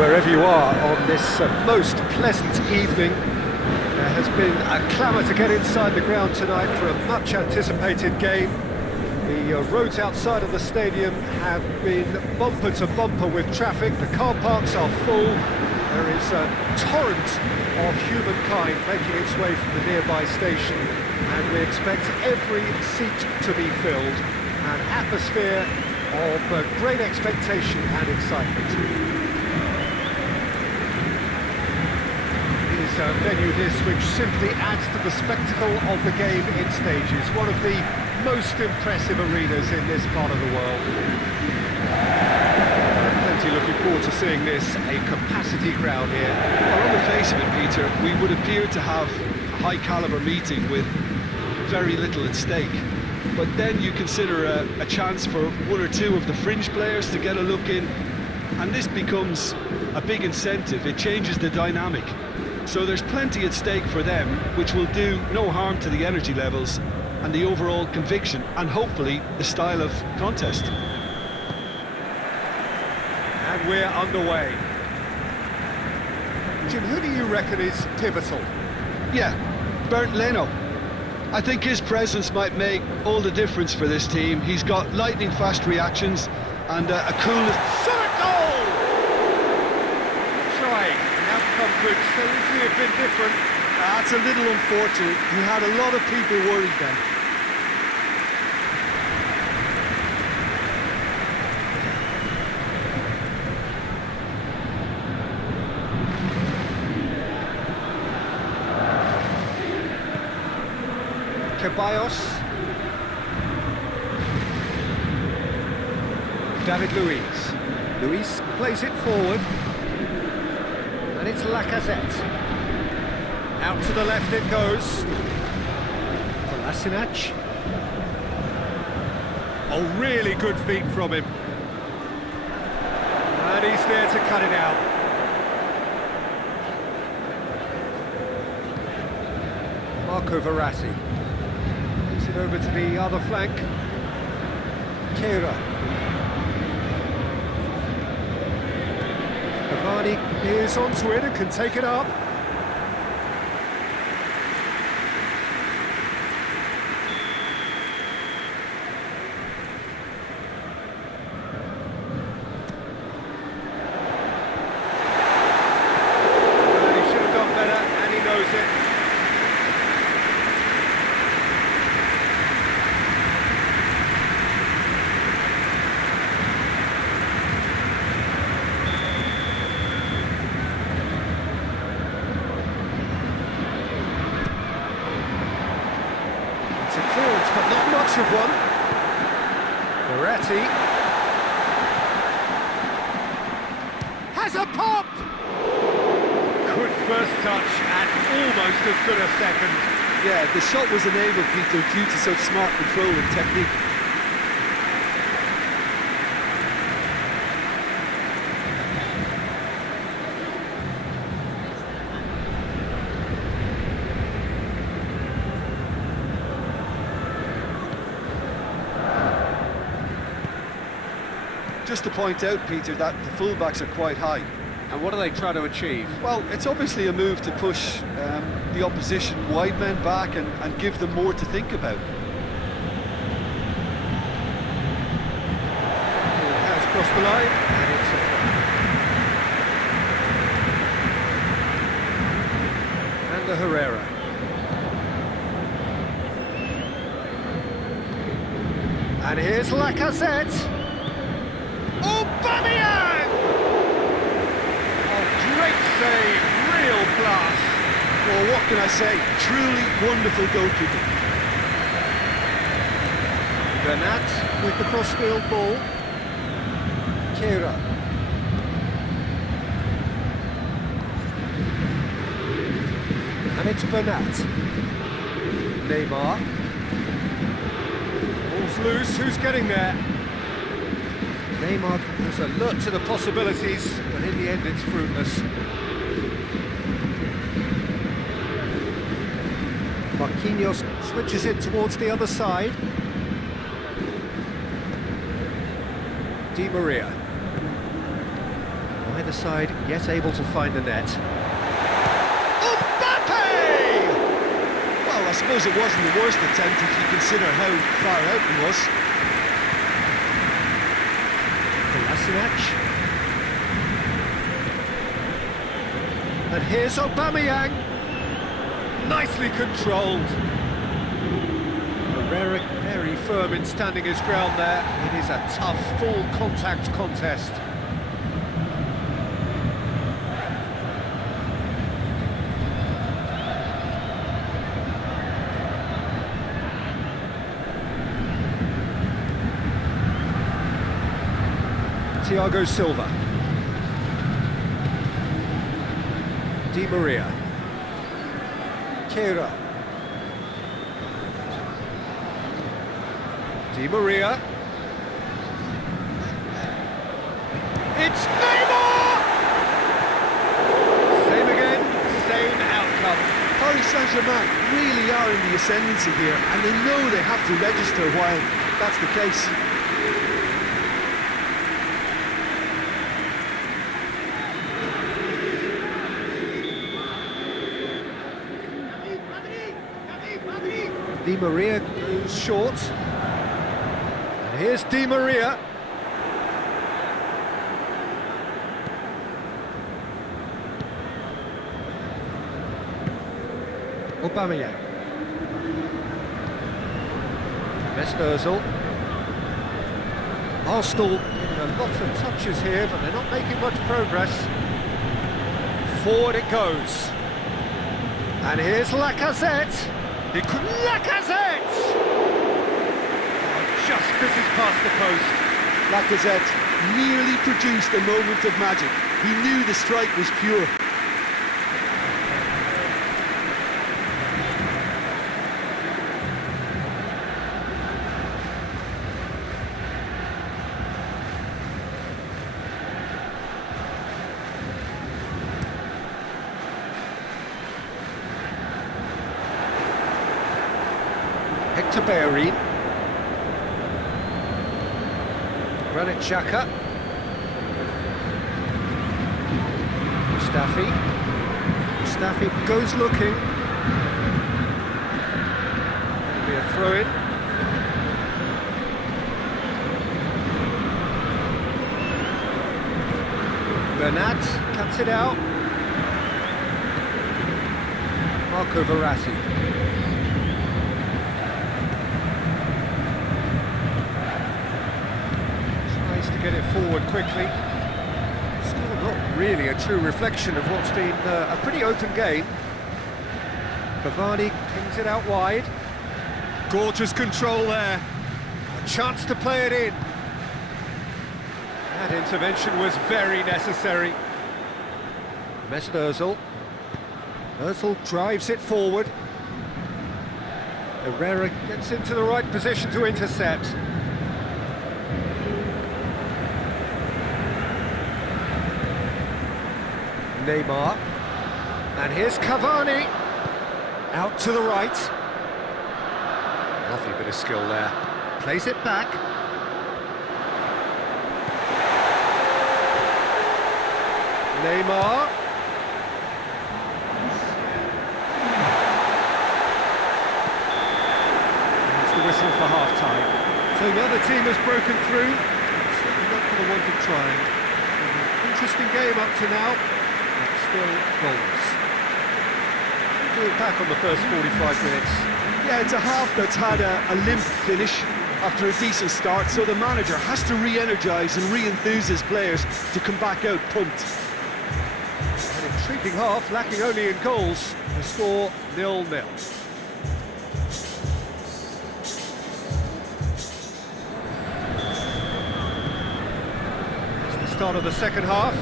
wherever you are on this most pleasant evening. There has been a clamour to get inside the ground tonight for a much-anticipated game. The roads outside of the stadium have been bumper to bumper with traffic. The car parks are full. There is a torrent of humankind making its way from the nearby station, and we expect every seat to be filled. An atmosphere of great expectation and excitement. It is a venue this which simply adds to the spectacle of the game it stages. One of the most impressive arenas in this part of the world. Plenty looking forward to seeing this, a capacity crowd here. Well, on the face of it, Peter, we would appear to have a high-caliber meeting with very little at stake. But then you consider a chance for one or two of the fringe players to get a look in, and this becomes a big incentive. It changes the dynamic. So there's plenty at stake for them, which will do no harm to the energy levels and the overall conviction, and hopefully the style of contest. And we're underway. Jim, who do you reckon is pivotal? Yeah, Bernd Leno. I think his presence might make all the difference for this team. He's got lightning-fast reactions and a coolness. Shot a goal! Trying, an outcome could so easily have been different. That's a little unfortunate. He had a lot of people worried then. Ceballos. David Luiz. Luiz plays it forward. And it's Lacazette. Out to the left it goes. Kolasinac. Oh, really good feet from him. And he's there to cut it out. Marco Verratti. Takes it over to the other flank. Keira. Cavani is onto it and can take it up. But not much of one. Verratti has a pop! Good first touch and almost as good a second. Yeah, the shot was enabled, Peter, due to such smart control and technique. Just to point out, Peter, that the fullbacks are quite high. And what are they trying to achieve? Well, it's obviously a move to push the opposition wide men back and give them more to think about. It has crossed the line, and it's a throw. And the Herrera. And here's Lacazette. Aubameyang! Oh, great save, real class. Well, what can I say? Truly wonderful goalkeeping. Bernat with the cross-field ball. Keira. And it's Bernat. Neymar. Ball's loose, who's getting there? Neymar is alert to the possibilities, but in the end it's fruitless. Marquinhos switches it towards the other side. Di Maria. Neither side yet able to find the net. Mbappe! Well, I suppose it wasn't the worst attempt if you consider how far out he was. Kolasinac. And here's Aubameyang. Nicely controlled. Herrera very firm in standing his ground there. It is a tough, full contact contest. Thiago Silva. Di Maria. Kehrer. Di Maria. It's Neymar! Same again, same outcome. Paris Saint-Germain really are in the ascendancy here, and they know they have to register while that's the case. Di Maria goes short. And here's Di Maria. Aubameyang. Mesut Özil. Arsenal getting a lot of touches here, but they're not making much progress. Forward it goes. And here's Lacazette. Lacazette! Oh, just misses past the post. Lacazette nearly produced a moment of magic. He knew the strike was pure. Hector Bellerin. Granit Xhaka. Mustafi goes looking. That'll be a throw-in. Bernat cuts it out. Marco Verratti. Get it forward quickly. Still not really a true reflection of what's been a pretty open game. Cavani kings it out wide. Gorgeous control there. A chance to play it in. That intervention was very necessary. Mesut Özil. Özil drives it forward. Herrera gets into the right position to intercept. Neymar, and here's Cavani, out to the right. Lovely bit of skill there. Plays it back. Neymar. That's the whistle for half-time. So the other team has broken through. Certainly not for the want of trying. Interesting game up to now. Still goals. Do it back on the first 45 minutes. Yeah, it's a half that's had a limp finish after a decent start, so the manager has to re-energise and re-enthuse his players to come back out pumped. An intriguing half, lacking only in goals. The score 0-0. It's the start of the second half.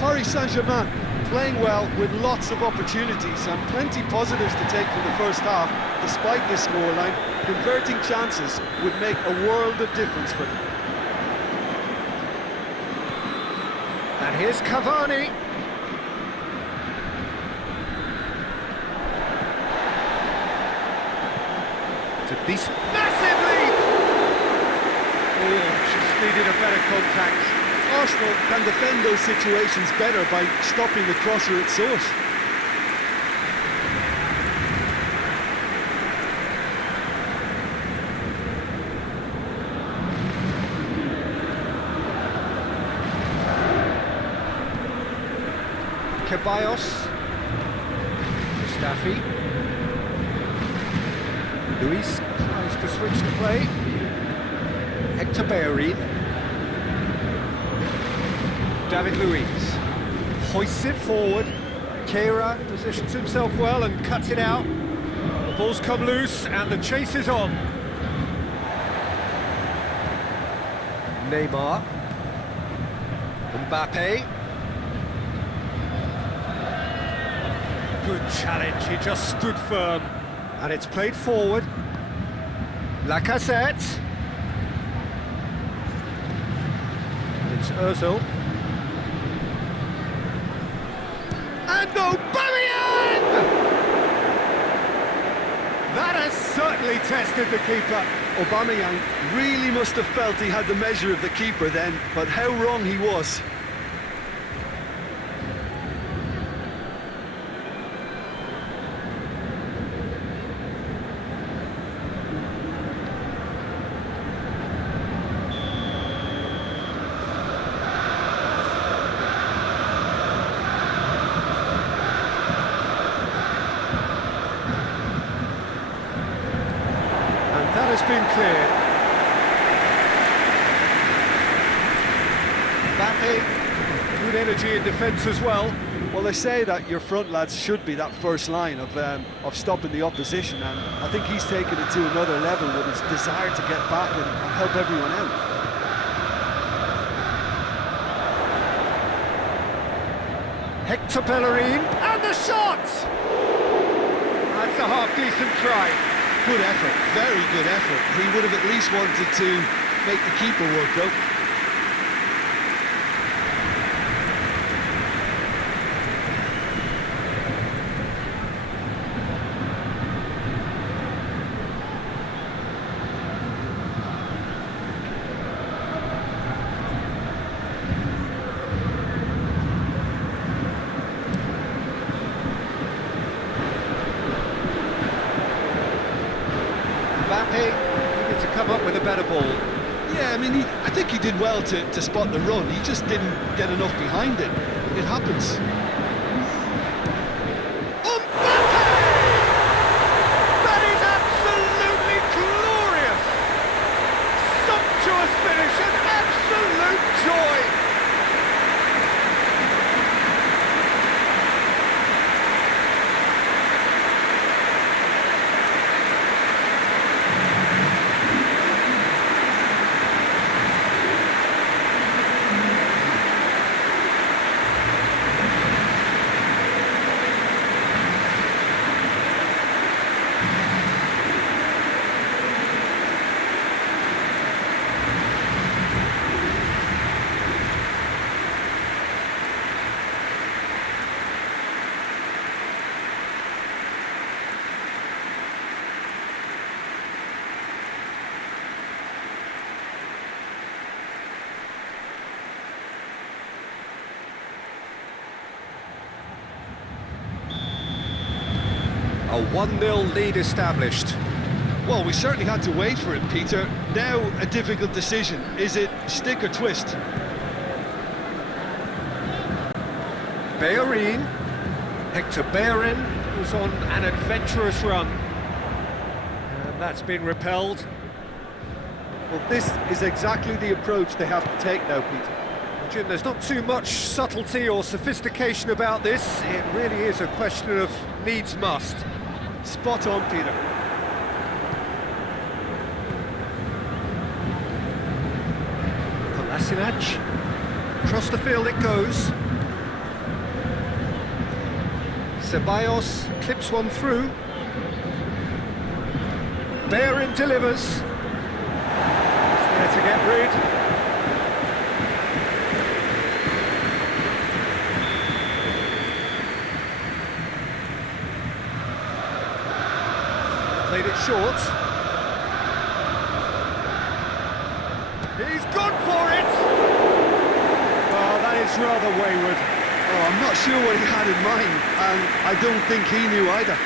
Paris Saint-Germain playing well with lots of opportunities and plenty positives to take from the first half. Despite this scoreline, converting chances would make a world of difference for them. And here's Cavani. To this massive lead! Oh, just needed a better contact. Arsenal can defend those situations better by stopping the crosser at source. Ceballos, Mustafi, Luis tries to switch the play, Hector Bellerin, David Luiz, hoists it forward, Kehrer positions himself well and cuts it out, the ball's come loose and the chase is on. Neymar, Mbappe, good challenge, he just stood firm. And it's played forward. Lacazette. And it's Özil. And Aubameyang! That has certainly tested the keeper. Aubameyang really must have felt he had the measure of the keeper then, but how wrong he was. That has been cleared. Mbappe, good energy in defence as well. Well, they say that your front lads should be that first line of stopping the opposition, and I think he's taken it to another level with his desire to get back and help everyone out. Hector Bellerin, and the shot! That's a half-decent try. Good effort, very good effort. He would have at least wanted to make the keeper work though. Mbappe needed to come up with a better ball. Yeah, I mean, I think he did well to spot the run. He just didn't get enough behind it. It happens. Mbappe! That is absolutely glorious! Sumptuous finish and absolute joy! A 1-0 lead established. Well, we certainly had to wait for it, Peter. Now, a difficult decision. Is it stick or twist? Bellerin, Hector Bellerin was on an adventurous run. And that's been repelled. Well, this is exactly the approach they have to take now, Peter. Jim, there's not too much subtlety or sophistication about this. It really is a question of needs must. Spot on, Peter. Kolasinac, across the field it goes. Ceballos clips one through. Bellerin delivers. He's there to get rid. Played it short. He's gone for it! rather wayward. Oh, I'm not sure what he had in mind, and I don't think he knew either.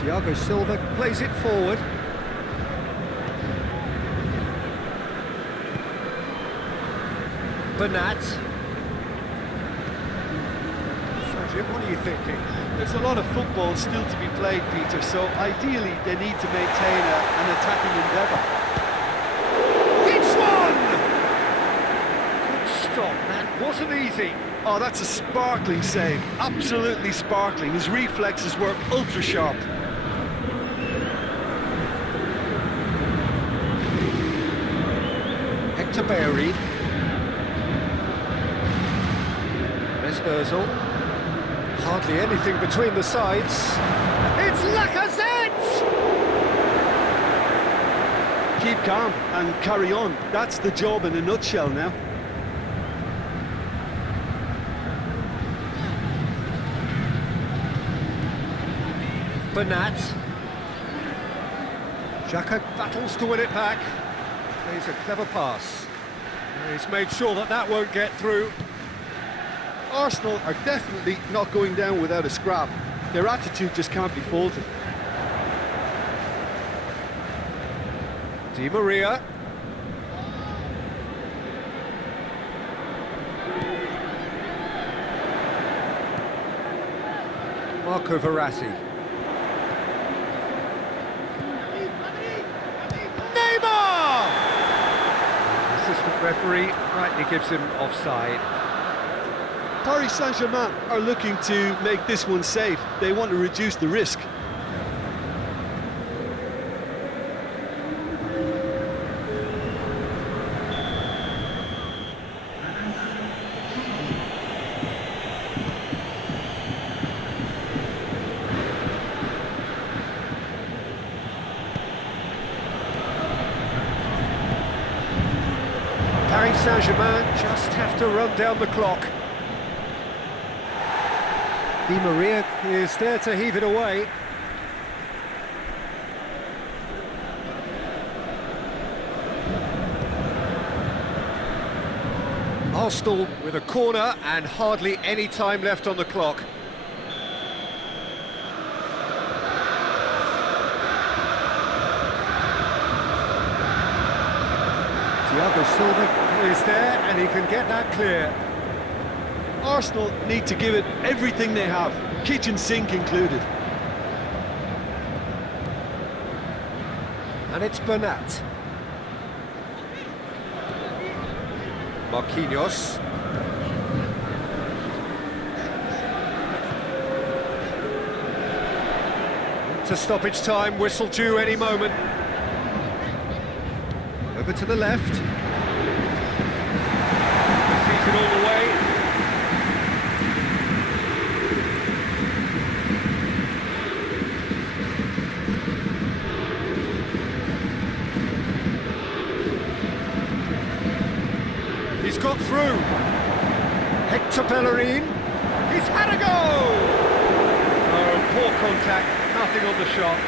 Thiago Silva plays it forward. Bernat. Sergio, what are you thinking? There's a lot of football still to be played, Peter, so ideally they need to maintain an attacking endeavour. It's one! Good stop, that wasn't easy. Oh, that's a sparkling save, absolutely sparkling. His reflexes were ultra sharp. Hector Bellerin. Özil. Hardly anything between the sides. It's Lacazette! Keep calm and carry on. That's the job in a nutshell now. Bernat. Xhaka battles to win it back. Plays a clever pass. He's made sure that that won't get through. Arsenal are definitely not going down without a scrap. Their attitude just can't be faulted. Di Maria. Marco Verratti. Neymar! The assistant referee rightly gives him offside. Paris Saint-Germain are looking to make this one safe. They want to reduce the risk. Paris Saint-Germain just have to run down the clock. Di Maria is there to heave it away. Arsenal with a corner and hardly any time left on the clock. Thiago Silva is there and he can get that clear. Arsenal need to give it everything they have, kitchen sink included. And it's Bernat. Marquinhos. To stoppage time, whistle due any moment. Over to the left. Defeated all the way. He's got through. Hector Bellerin. He's had a go! Oh, poor contact, nothing on the shot.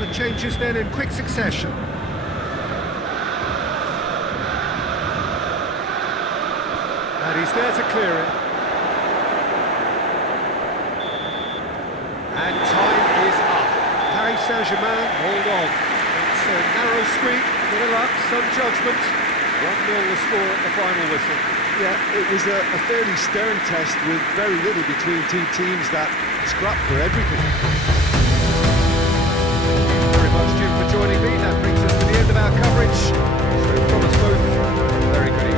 The changes then in quick succession. And he's there to clear it. And time is up. Paris Saint-Germain, hold on. It's a narrow squeak, a bit of luck, some judgment. 1-0 the score at the final whistle. Yeah, it was a fairly stern test with very little between two teams that scrapped for everything. Very much, Jim, for joining me. That brings us to the end of our coverage. So from us both, very good evening.